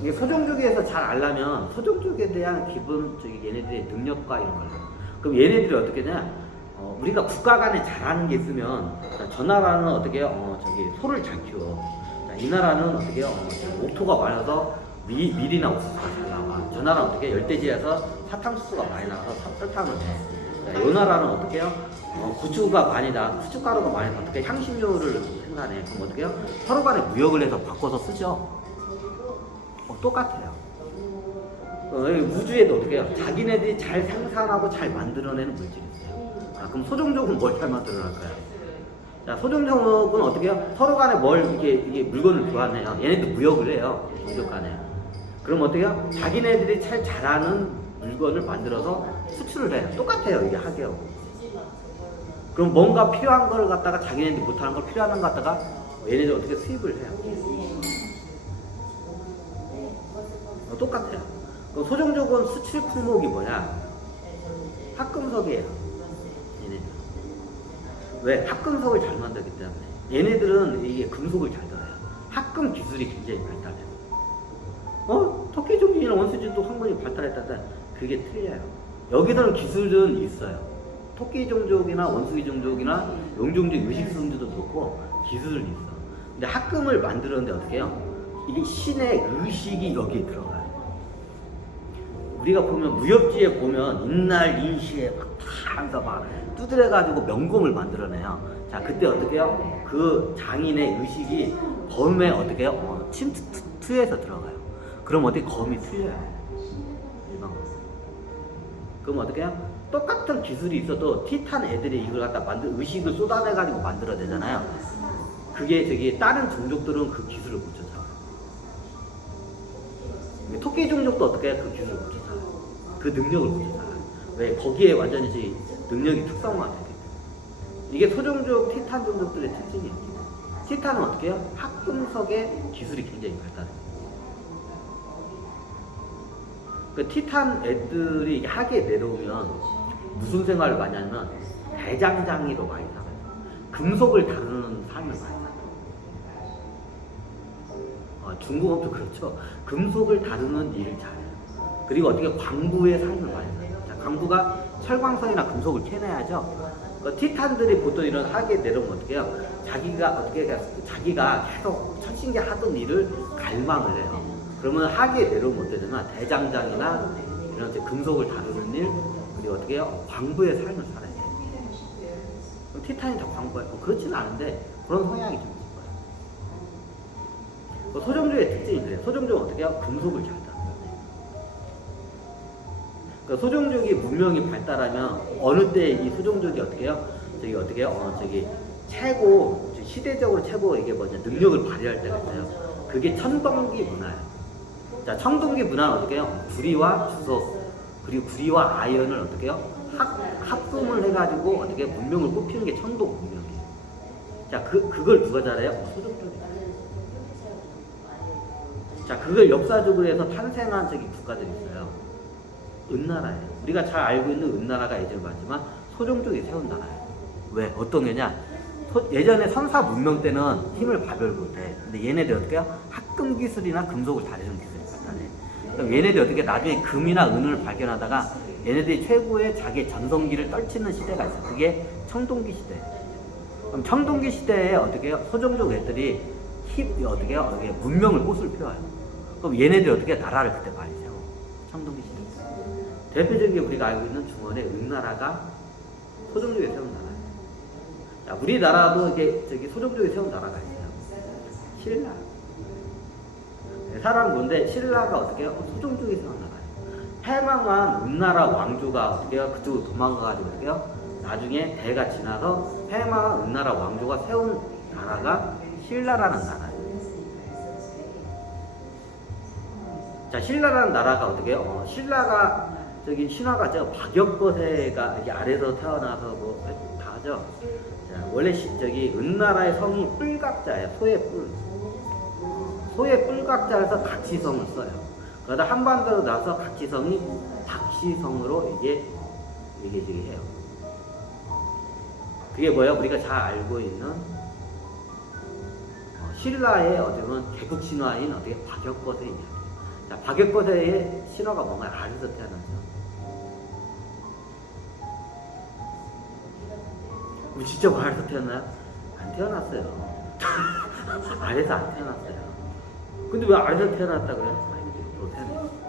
이게 소종족에서 잘 알려면 소종족에 대한 기본 얘네들의 능력과 이런 걸. 그럼 얘네들이 어떻게 되냐? 우리가 국가 간에 잘하는 게 있으면 저 나라는 어떻게 소를 잘 키워. 이 나라는 어떻게 옥토가 많아서 밀이나 옥수수가 잘 나와. 저 나라는 어떻게 열대지에서 사탕수수가 많이 나와서 설탕을 내. 이 나라는 어떻게 고추가 많이 나, 후춧가루가 많이 나, 어떻게 향신료를 생산해. 그럼 어떻게 서로 간에 무역을 해서 바꿔서 쓰죠. 똑같아요. 우주에도 어떻게 해요? 자기네들이 잘 생산하고 잘 만들어내는 물질이 있어요. 그럼 소종족은 뭘 잘 만들어낼까요? 자, 소종족은 어떻게 해요? 서로 간에 이게 물건을 교환해요. 얘네들 무역을 해요. 종족 간에. 그럼 어떻게 해요? 자기네들이 잘 잘하는 물건을 만들어서 수출을 해요. 똑같아요. 이게 하게하고. 그럼 뭔가 필요한 걸 갖다가 자기네들이 못하는 걸 필요한 걸 갖다가 얘네들 어떻게 수입을 해요. 똑같아요. 그럼 소종족은 수출 품목이 뭐냐? 합금속이에요. 얘네들. 왜? 합금속을 잘 만들기 때문에. 얘네들은 이게 금속을 잘 들어요. 합금 기술이 굉장히 발달해요. 토끼 종족이나 원수족도 황금이 발달했다는데 그게 틀려요. 여기서는 기술은 있어요. 토끼 종족이나 원숭이 종족이나 용종족 의식성들도 그렇고 기술은 있어. 근데 합금을 만들었는데 어떻게 해요? 이게 신의 의식이 여기에 들어가요. 우리가 보면 무협지에 보면 인날 인시에 다 하면서 막 두드려가지고 명검을 만들어내요. 자, 그때 어떻게 해요? 그 장인의 의식이 검에 어떻게 해요? 침투에서 들어가요. 그럼 어떻게 검이 틀려요? 그럼 어떻게 해요? 똑같은 기술이 있어도 티탄 애들이 이걸 갖다 의식을 쏟아내가지고 만들어내잖아요. 그게 다른 종족들은 그 기술을 못 쫓아요. 토끼 종족도 어떻게 해요? 그 기술을 못 쫓아요. 그 능력을 못 쫓아요. 왜? 거기에 완전히 능력이 특성화되기 때문에. 이게 소종족 티탄 종족들의 특징이에요. 티탄은 어떻게 해요? 합금속의 기술이 굉장히 발달해요. 그 티탄 애들이 하계에 내려오면 무슨 생활을 많이 하냐면 대장장이로 많이 살아요. 금속을 다루는 삶을 많이 살아요. 중국어도 그렇죠. 금속을 다루는 일을 잘해요. 그리고 어떻게 광부의 삶을 많이 살아요. 자, 광부가 철광석이나 금속을 캐내야죠. 티탄들이 보통 이런 하계에 내려오면 어떻게 해요? 자기가 계속 천신계 하던 일을 갈망을 해요. 그러면 하계에 내려오면 어떻게 되나? 대장장이나 이런 금속을 다루는 일, 그리고 어떻게 해요? 광부의 삶을 살아야 돼요. 그럼 티탄이 다 광부예요? 그렇지는 않은데 그런 성향이 좀 있을 거예요. 소종족의 특징이 그래요. 소종족은 어떻게 해요? 금속을 잘 다뤄요. 그러니까 소종족이 문명이 발달하면 어느 때 이 소종족이 어떻게 해요? 최고 시대적으로 최고 이게 능력을 발휘할 때가 있어요. 그게 청동기 문화예요. 자, 청동기 문화는 어떻게 해요? 구리와 주석, 그리고 구리와 아연을 어떻게 해요? 합금을 해가지고 어떻게 문명을 꼽히는 게 청동 문명이에요. 자, 그걸 누가 잘해요? 소종족이에요. 자, 그걸 역사적으로 해서 탄생한 국가들이 있어요. 은나라예요. 우리가 잘 알고 있는 은나라가 예전에 맞지만 소종족이 세운 나라예요. 왜? 어떤 게냐? 예전에 선사 문명 때는 힘을 발휘를 못해. 근데 얘네들 어떻게 해요? 합금 기술이나 금속을 다루는 기술이 발달해. 그럼 얘네들 어떻게 나중에 금이나 은을 발견하다가 얘네들이 최고의 자기 전성기를 떨치는 시대가 있어요. 그게 청동기 시대. 그럼 청동기 시대에 어떻게 해요? 소종족 애들이 어떻게 해요? 문명을 꽃을 피워요. 그럼 얘네들이 어떻게 나라를 그때 많이 세워. 청동기 시대. 대표적인 게 우리가 알고 있는 중원의 은나라가 소종족이 세운 나라예요. 자, 우리나라도 이게 소종족이 세운 나라가 있어요. 신라. 사람 건데 신라가 어떻게 해요? 소종족이 세운 나라예요. 패망한 은나라 왕조가 어떻게 해요? 그쪽으로 도망가가지고 어떻게 해요? 나중에 대가 지나서 패망한 은나라 왕조가 세운 나라가 신라라는 나라예요. 자, 신라라는 나라가 어떻게 해요? 신라가 신화가 박역거세가 이게 아래서 태어나서 다 하죠. 자, 원래 은나라의 성이 뿔각자예요. 소의 뿔각자에서 각시성을 써요. 그러다 한반도로 나서 각시성이 박시성으로 이게 해요. 그게 뭐야? 우리가 잘 알고 있는 신라의 어떻게 보면 개국 신화인 박역거세 이야기. 자, 박역거세의 신화가 뭔가요? 아래서 태어났죠. 그럼 진짜 아래서 태어나요? 안 태어났어요. 아래서 안 태어났어요. 근데 왜 아래서 태어났다고요? 아, 이거 또 태어났어요.